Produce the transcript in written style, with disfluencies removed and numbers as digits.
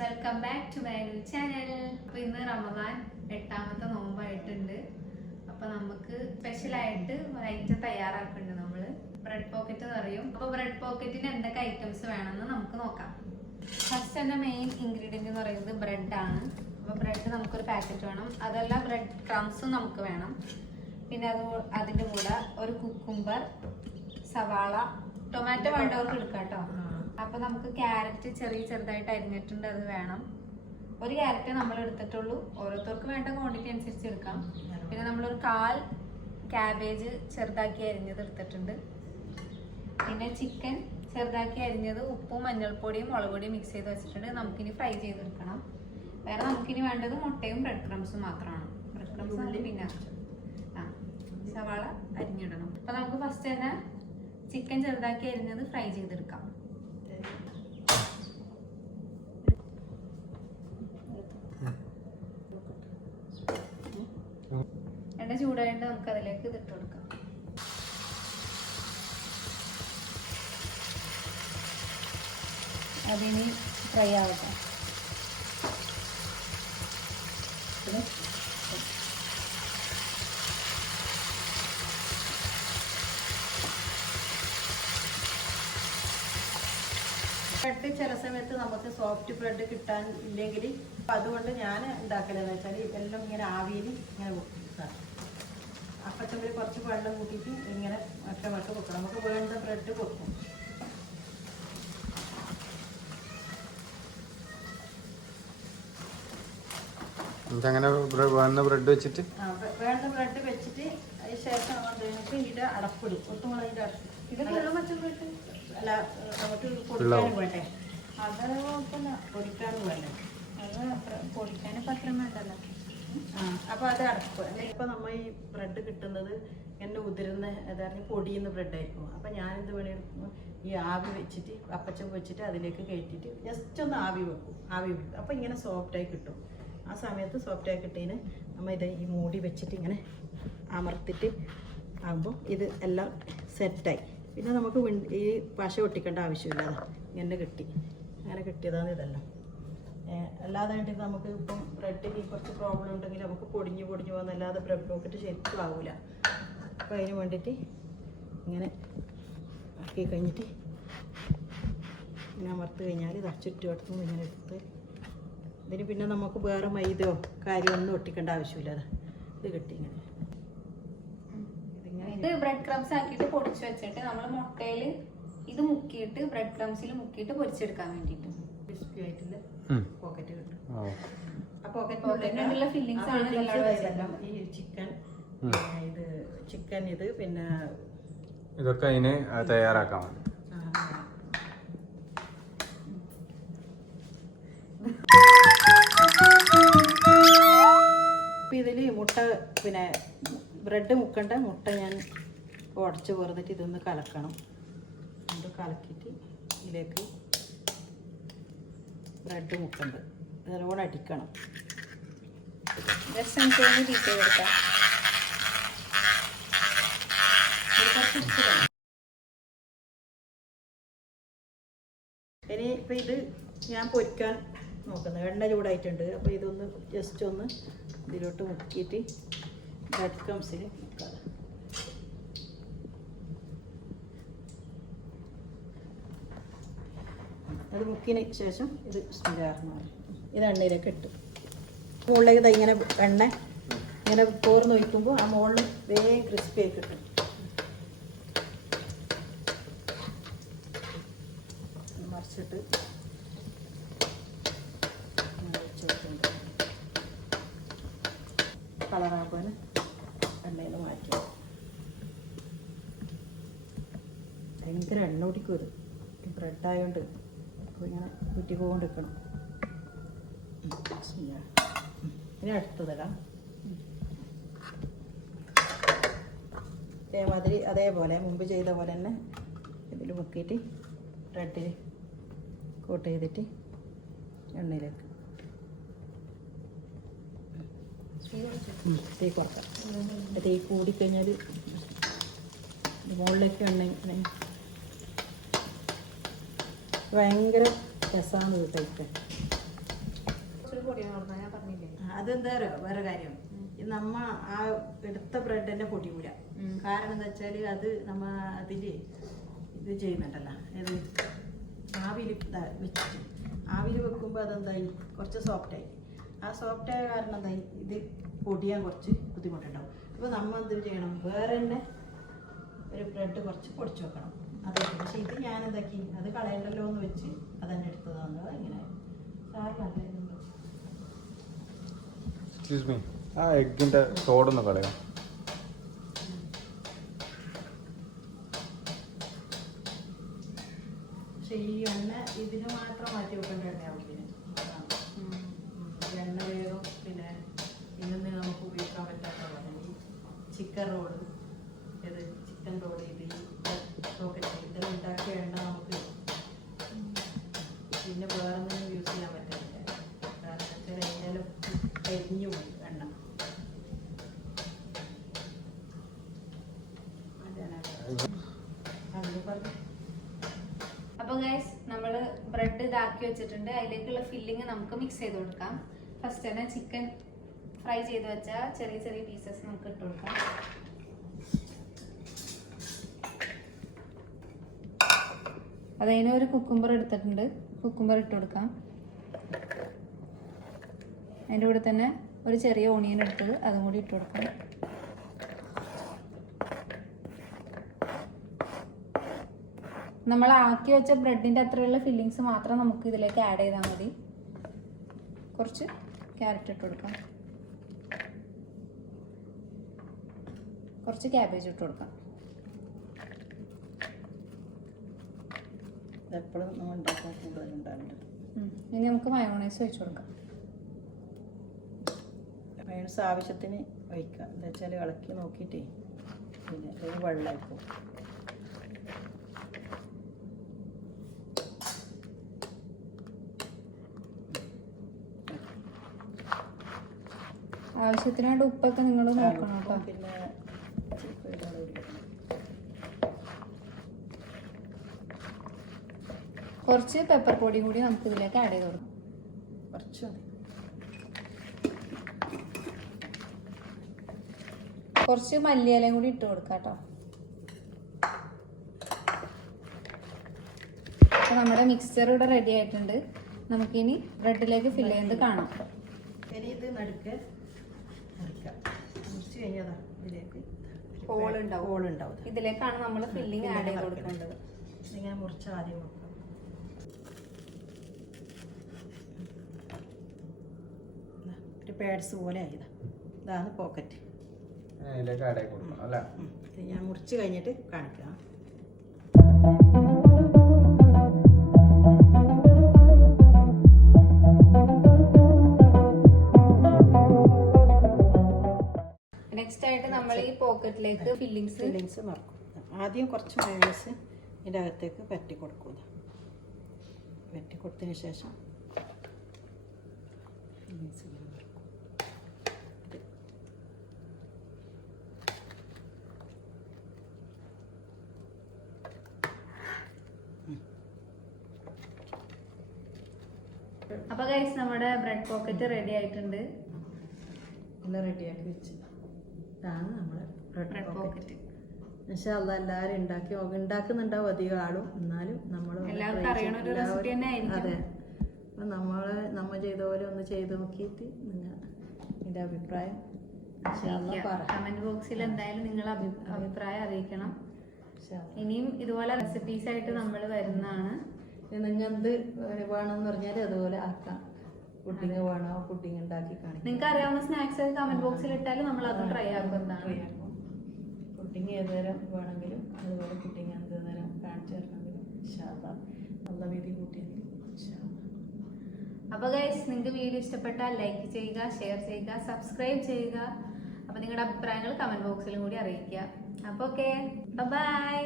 Welcome back to my new channel. അപ്പോൾ ഇന്ന് റമദാൻ 8ാമത്തെ നോമ്പായിട്ടുണ്ട്. അപ്പോൾ നമുക്ക് സ്പെഷ്യലായിട്ട് ഐറ്റം തയ്യാറാക്കുന്നുണ്ട്. നമ്മൾ ബ്രെഡ് പോക്കറ്റ് പറയും. അപ്പോൾ ബ്രെഡ് പോക്കറ്റിന് എന്തൊക്കെ ഐറ്റംസ് വേണമെന്ന് നമുക്ക് നോക്കാം. ഫസ്റ്റ് തന്നെ മെയിൻ ഇൻഗ്രീഡിയൻറ്റ് എന്ന് പറയുന്നത് ബ്രെഡാണ്. അപ്പോൾ ബ്രെഡ് നമുക്കൊരു പാക്കറ്റ് വേണം. അതല്ല ബ്രെഡ് ക്രംസും നമുക്ക് വേണം. പിന്നെ അതിൻ്റെ കൂടെ ഒരു കുക്കുംബർ, സവാള, ടൊമാറ്റോ വേണ്ടവർക്ക് എടുക്കാം കേട്ടോ. അപ്പോൾ നമുക്ക് ക്യാരറ്റ് ചെറുതായിട്ട് അരിഞ്ഞിട്ടുണ്ട്, അത് വേണം. ഒരു ക്യാരറ്റ് നമ്മൾ എടുത്തിട്ടുള്ളൂ, ഓരോരുത്തർക്ക് വേണ്ട ക്വാണ്ടിറ്റി അനുസരിച്ച് എടുക്കാം. പിന്നെ നമ്മളൊരു 1/4 ക്യാബേജ് ചെറുതാക്കി അരിഞ്ഞത് എടുത്തിട്ടുണ്ട്. പിന്നെ ചിക്കൻ ചെറുതാക്കി അരിഞ്ഞത് ഉപ്പും മഞ്ഞൾപ്പൊടിയും മുളക് പൊടിയും മിക്സ് ചെയ്ത് വെച്ചിട്ടുണ്ട്. നമുക്കിനി ഫ്രൈ ചെയ്തെടുക്കണം. വേറെ നമുക്കിനി വേണ്ടത് മുട്ടയും ബ്രെഡ് ക്രംസും മാത്രമാണ്. ബ്രെഡ് ക്രംസ് പിന്നെ സവാള അരിഞ്ഞിടണം. അപ്പോൾ നമുക്ക് ഫസ്റ്റ് തന്നെ ചിക്കൻ ചെറുതാക്കി അരിഞ്ഞത് ഫ്രൈ ചെയ്തെടുക്കാം. എണ്ണ ചൂടായിട്ട് നമുക്ക് അതിലേക്ക് ഇതിട്ട് കൊടുക്കാം. അതിനി ഫ്രൈ ആവട്ടെ. ബ്രെഡ് ചില സമയത്ത് നമുക്ക് സോഫ്റ്റ് ബ്രെഡ് കിട്ടാൻ ഇല്ലെങ്കിൽ അതുകൊണ്ട് ഞാൻ ഉണ്ടാക്കലെന്ന് വെച്ചാൽ എല്ലാം ഇങ്ങനെ ആവിയിൽ ഇങ്ങനെ വെക്കാം. അപ്പച്ചമ്പിൽ കുറച്ച് വെള്ളം കൂട്ടിയിട്ട് ഇങ്ങനെ ഒറ്റ വെക്കണം. നമുക്ക് വേണ്ട ബ്രെഡ് വെക്കും. വേണ്ട ബ്രെഡ് വെച്ചിട്ട് വേണ്ട ബ്രെഡ് വെച്ചിട്ട് അതിന് ശേഷം നമുക്ക് ഇതിൻ്റെ അടപ്പിടും. ഒട്ടും അതിൻ്റെ ഇത് വെള്ളം വെച്ച ബ്രെഡ് അല്ല, നമുക്ക് പൊടിക്കാനും വേണ്ടേ? അത് കുഴപ്പമില്ല, പൊടിക്കാനും വേണ്ടേ? അത് പൊടിക്കാനും പത്രം വേണ്ടല്ലോ. അപ്പോൾ അത് അടപ്പ്. ഇപ്പോൾ നമ്മൾ ഈ ബ്രെഡ് കിട്ടുന്നത് എന്നെ ഉതിരുന്ന അതായത് പൊടിയുന്ന ബ്രെഡായിരിക്കും. അപ്പോൾ ഞാനെന്ത് വേണമെടുക്കും, ഈ ആവി വെച്ചിട്ട് അപ്പച്ചം വെച്ചിട്ട് അതിലേക്ക് കയറ്റിയിട്ട് ജസ്റ്റ് ഒന്ന് ആവി വെക്കും. അപ്പോൾ ഇങ്ങനെ സോഫ്റ്റായി കിട്ടും. ആ സമയത്ത് സോഫ്റ്റായി കിട്ടിയതിന് നമ്മൾ ഇത് ഈ മൂടി വെച്ചിട്ട് ഇങ്ങനെ അമർത്തിട്ട് ആകുമ്പോൾ ഇത് എല്ലാം സെറ്റായി. പിന്നെ നമുക്ക് ഈ പശ ഒട്ടിക്കേണ്ട ആവശ്യമില്ല. ഇങ്ങനെ കിട്ടി, അങ്ങനെ കിട്ടിയതാണ് ഇതെല്ലാം. അല്ലാതെ വേണ്ടിയിട്ട് നമുക്ക് ഇപ്പം ബ്രെഡിന് കുറച്ച് പ്രോബ്ലം ഉണ്ടെങ്കിൽ നമുക്ക് പൊടിഞ്ഞു പോകുന്നല്ലാതെ ബ്രെഡ് പോക്കറ്റ് ശരിക്കും ആവില്ല. അപ്പോൾ അതിന് വേണ്ടിയിട്ട് ഇങ്ങനെ ആക്കി കഴിഞ്ഞിട്ട് ഇങ്ങനെ അമർത്ത് കഴിഞ്ഞാൽ ഇത് ചുറ്റുവട്ടത്തുനിന്ന് ഇങ്ങനെ എടുത്ത് ഇതിന് പിന്നെ നമുക്ക് വേറെ മൈദയോ കാര്യമൊന്നും ഒട്ടിക്കേണ്ട ആവശ്യമില്ല. ഇത് കിട്ടി ഇങ്ങനെ. ഇത് ബ്രെഡ് ക്രംസ് ആക്കിയിട്ട് പൊടിച്ച് വെച്ചിട്ട് നമ്മൾ മുട്ടയിൽ ഇത് മുക്കിയിട്ട് ബ്രെഡ് ക്രംസിൽ മുക്കിയിട്ട് പൊരിച്ചെടുക്കാൻ വേണ്ടിയിട്ട് ക്രിസ്പി ആയിട്ടുള്ള പോക്കറ്റ് കിട്ടും. ആ പോക്കറ്റിനുള്ള ഫില്ലിങ്സ് ആണ് ഈ ചിക്കൻ ഇത് പിന്നെ ഇതൊക്കെ അതിന് തയ്യാറാക്കാൻ വേണ്ടി. ഇതിൽ മുട്ട പിന്നെ ബ്രെഡ് മുക്കണ്ട മുട്ട ഞാൻ ഉടച്ച് വെറുതെ ഇതൊന്ന് കലക്കണം. ഇത് കലക്കിയിട്ട് ഇതിലേക്ക് ബ്രെഡ് മുക്കണ്ട് നല്ലോണം അടിക്കണം. ഇനി ഇപ്പം ഇത് ഞാൻ പൊരിക്കാൻ നോക്കുന്നത് എണ്ണ ചൂടായിട്ടുണ്ട്. അപ്പോൾ ഇതൊന്ന് ജസ്റ്റ് ഒന്ന് ഇതിലോട്ട് മുക്കിയിട്ട് ബ്രെഡ് ക്രംസിൽ മുക്കാതെ അത് മുക്കിയതിന് ശേഷം ഇത് ഇത് എണ്ണയിലേക്ക് ഇട്ട് മുകളിലേക്ക് ഇങ്ങനെ എണ്ണ ഇങ്ങനെ പോർന്ന് ഒഴിക്കുമ്പോൾ ആ മുകളിൽ വേഗം ക്രിസ്പി ആയി കിട്ടും. മറിച്ചിട്ട് കളറാക്കാൻ എണ്ണയിൽ മാറ്റി ഭയങ്കര എണ്ണ കുടിക്കും. ഇത് ബ്രെഡായോണ്ട് അപ്പോൾ ഇങ്ങനെ കുറ്റിക്കൊണ്ടിരിക്കണം. ഇനി അടുത്തതിടാം. അതേമാതിരി അതേപോലെ മുമ്പ് ചെയ്ത പോലെ തന്നെ ഇതിൽ മുക്കിയിട്ട് ബ്രെഡിൽ കോട്ട് ചെയ്തിട്ട് എണ്ണയിലേക്ക് തീ കുറക്കാം. തീ കൂടിക്കഴിഞ്ഞാൽ മുകളിലേക്ക് എണ്ണ ഭയങ്കര രസമാണ് കഴിക്കാൻ. അതെന്താ അറിയോ വേറെ കാര്യം, നമ്മ ആ എടുത്ത ബ്രെഡ് തന്നെ പൊടിയൂല. കാരണം എന്താ വെച്ചാല് അത് നമ്മ അതില് ഇത് ചെയ്യുന്നുണ്ടല്ലോ, ഇത് ആവിയിൽ വെച്ചിട്ട് ആവിയിൽ വെക്കുമ്പോൾ അതെന്തായി കുറച്ച് സോഫ്റ്റായി. ആ സോഫ്റ്റായ കാരണം എന്തായി ഇത് പൊടിയാൻ കുറച്ച് ബുദ്ധിമുട്ടുണ്ടാവും. അപ്പോൾ നമ്മൾ എന്ത് ചെയ്യണം, വേറെ തന്നെ ഒരു ബ്രെഡ് കുറച്ച് പൊടിച്ച് വെക്കണം. അതെ, പക്ഷെ ഇത് ഞാൻ എന്താക്കി അത് കളയണ്ടല്ലോ എന്ന് വെച്ച് അതന്നെ എടുത്തതാണ്. ഇങ്ങനെ സാറിനല്ലേ എക്സ്ക്യൂസ് മീ, ആ എഗ്ഗിൻ്റെ തോടൊന്ന് കളയാം. പക്ഷെ ഈ എണ്ണ ഇതിന് മാത്രം മാറ്റി വെക്കേണ്ട എണ്ണയാവും. എണ്ണ വേഗം പിന്നെ ഇന്ന് നമുക്ക് ഉപയോഗിക്കാൻ പറ്റാത്ത പോലെ ഈ ചിക്കൻ റോള്, ഇത് ചിക്കൻ റോള്, ഇത് റോക്കറ്റ് ഇതെല്ലാം ഉണ്ടാക്കിയ എണ്ണ നമുക്ക് പിന്നെ വേറെ ഒന്നും യൂസ് ചെയ്യാൻ പറ്റില്ല. കാരണം വെച്ചാൽ അതിനെല്ലാം കരിഞ്ഞു പോയി എണ്ണ. അതിന് പറഞ്ഞു. അപ്പോൾ ഗൈസ് നമ്മൾ ബ്രെഡ് ഇതാക്കി വെച്ചിട്ടുണ്ട്. അതിലേക്കുള്ള ഫില്ലിങ് നമുക്ക് മിക്സ് ചെയ്ത് കൊടുക്കാം. ഫസ്റ്റ് തന്നെ ചിക്കൻ ഫ്രൈ ചെയ്ത് വെച്ച ചെറിയ ചെറിയ പീസസ് നമുക്ക് ഇട്ട് കൊടുക്കാം. അതിന് ഒരു കുക്കുംബർ എടുത്തിട്ടുണ്ട്, കുക്കുംബർ ഇട്ട് കൊടുക്കാം. അതിൻ്റെ കൂടെ തന്നെ ഒരു ചെറിയ ഓണിയൻ എടുത്തത് അതും കൂടി ഇട്ട് കൊടുക്കാം. നമ്മൾ ആക്കി വെച്ച ബ്രെഡിൻ്റെ അത്രയുള്ള ഫില്ലിങ്സ് മാത്രം നമുക്ക് ഇതിലേക്ക് ആഡ് ചെയ്താൽ മതി. കുറച്ച് ക്യാരറ്റ് ഇട്ട് കൊടുക്കാം, കുറച്ച് ക്യാബേജ് ഇട്ട് കൊടുക്കാം. എപ്പോഴും നമ്മൾ ഉണ്ടാക്കാൻ കൂടുതലുണ്ടാവേണ്ടത്. ഇനി നമുക്ക് മയോണൈസ് ഒഴിച്ചു കൊടുക്കാം. മയോണൈസ് ആവശ്യത്തിന് ഒഴിക്കാം. എന്താ വെച്ചാൽ ഇളക്കി നോക്കിയിട്ടേ പിന്നെ ഒരു വെള്ളമായിപ്പോൾ ആവശ്യത്തിനായിട്ട് ഉപ്പൊക്കെ നിങ്ങൾ നോക്കണം കേട്ടോ. പിന്നെ കുറച്ച് പെപ്പർ പൊടിയും കൂടി നമുക്ക് ഇതിലേക്ക് ആഡ് ചെയ്ത് കൊടുക്കാം. കുറച്ച് മതി. കുറച്ച് മല്ലിയിലയും കൂടി ഇട്ട് കൊടുക്കാം കേട്ടോ. അപ്പോൾ നമ്മുടെ മിക്സ്ചർ ഇവിടെ റെഡി ആയിട്ടുണ്ട്. നമുക്കിനി ബ്രെഡിലേക്ക് ഫില്ല് ചെയ്ത് കാണാം. ഇനി ഇത് നടുക്ക് മുറിക്കാം. മുറിച്ച് കഴിഞ്ഞതാ ഇതിലേക്ക് ഹോളുണ്ടാവും. ഇതിലേക്കാണ് നമ്മൾ ഫില്ലിങ് ആഡ് ചെയ്ത് കൊടുക്കേണ്ടത്. ഇങ്ങനെ മുറിച്ച് ആദ്യം വെക്കാം. ഒരു പാഡ്സ് പോലെ ആയതാ. ഇതാണ് പോക്കറ്റ്. അതിലേക്ക് ആഡ് ആക്കി കൊടുക്കണം അല്ലേ? ഇത് ഞാൻ മുറിച്ച് കഴിഞ്ഞിട്ട് കാണിക്കാം. നെക്സ്റ്റ് ആയിട്ട് നമ്മൾ ഈ പോക്കറ്റിലേക്ക് ഫില്ലിങ്സ് മറക്കും. ആദ്യം കുറച്ച് മയോണൈസ് ഇതിൻ്റെ അകത്തേക്ക് പറ്റി കൊടുക്കുക. പറ്റി കൊടുത്തതിന് ശേഷം ഫില്ലിങ്സ് ഇങ്ങനെ മറക്കും. അപ്പോൾ ഗൈസ് നമ്മുടെ ബ്രെഡ് പോക്കറ്റ് റെഡി ആയിട്ടുണ്ട്. എല്ലാം റെഡിയാക്കി വെച്ച് ഇതാണ് നമ്മുടെ ബ്രെഡ് പോക്കറ്റ്. പക്ഷേ അല്ല എല്ലാവരും ഉണ്ടാക്കുന്നുണ്ടാവും അധികം ആളും. എന്നാലും നമ്മൾ എല്ലാവർക്കും അറിയണ ഒരു റെസിപ്പി തന്നെ ആയിരിക്കും. അതെ. അപ്പം നമ്മൾ ചെയ്ത പോലെ ഒന്ന് ചെയ്ത് നോക്കിയിട്ട് നിങ്ങൾ എൻ്റെ അഭിപ്രായം കമന്റ് ബോക്സിൽ എന്തായാലും നിങ്ങൾ അഭിപ്രായം അറിയിക്കണം. ഇനിയും ഇതുപോലെ റെസിപ്പീസ് ആയിട്ട് നമ്മൾ വരുന്നതാണ്. നിങ്ങൾ എന്ത് വേണമെന്ന് പറഞ്ഞാൽ അതുപോലെ ആക്കാം. പുഡിങ് വേണോ പുഡിങ് ഉണ്ടാക്കി കാണിക്കാം. നിങ്ങൾക്ക് അറിയാവുന്ന സ്നാക്സ് കമന്റ് ബോക്സിൽ ഇട്ടാലും നമ്മൾ അത് ട്രൈ ആക്കുന്നതാണ്. പുഡിങ് ഏതുതരം വേണമെങ്കിലും അതുപോലെ പുഡിങ് എന്ത് തരം കാണിച്ചു തരണമെങ്കിലും നല്ല വീതി കൂട്ടിയെങ്കിൽ. അപ്പോൾ ഗൈസ് നിങ്ങൾക്ക് വീഡിയോ ഇഷ്ടപ്പെട്ടാൽ ലൈക്ക് ചെയ്യുക, ഷെയർ ചെയ്യുക, സബ്സ്ക്രൈബ് ചെയ്യുക. അപ്പോൾ നിങ്ങളുടെ അഭിപ്രായങ്ങൾ കമന്റ് ബോക്സിലും കൂടി അറിയിക്കുക. അപ്പോൾ ഓക്കെ, ബൈ.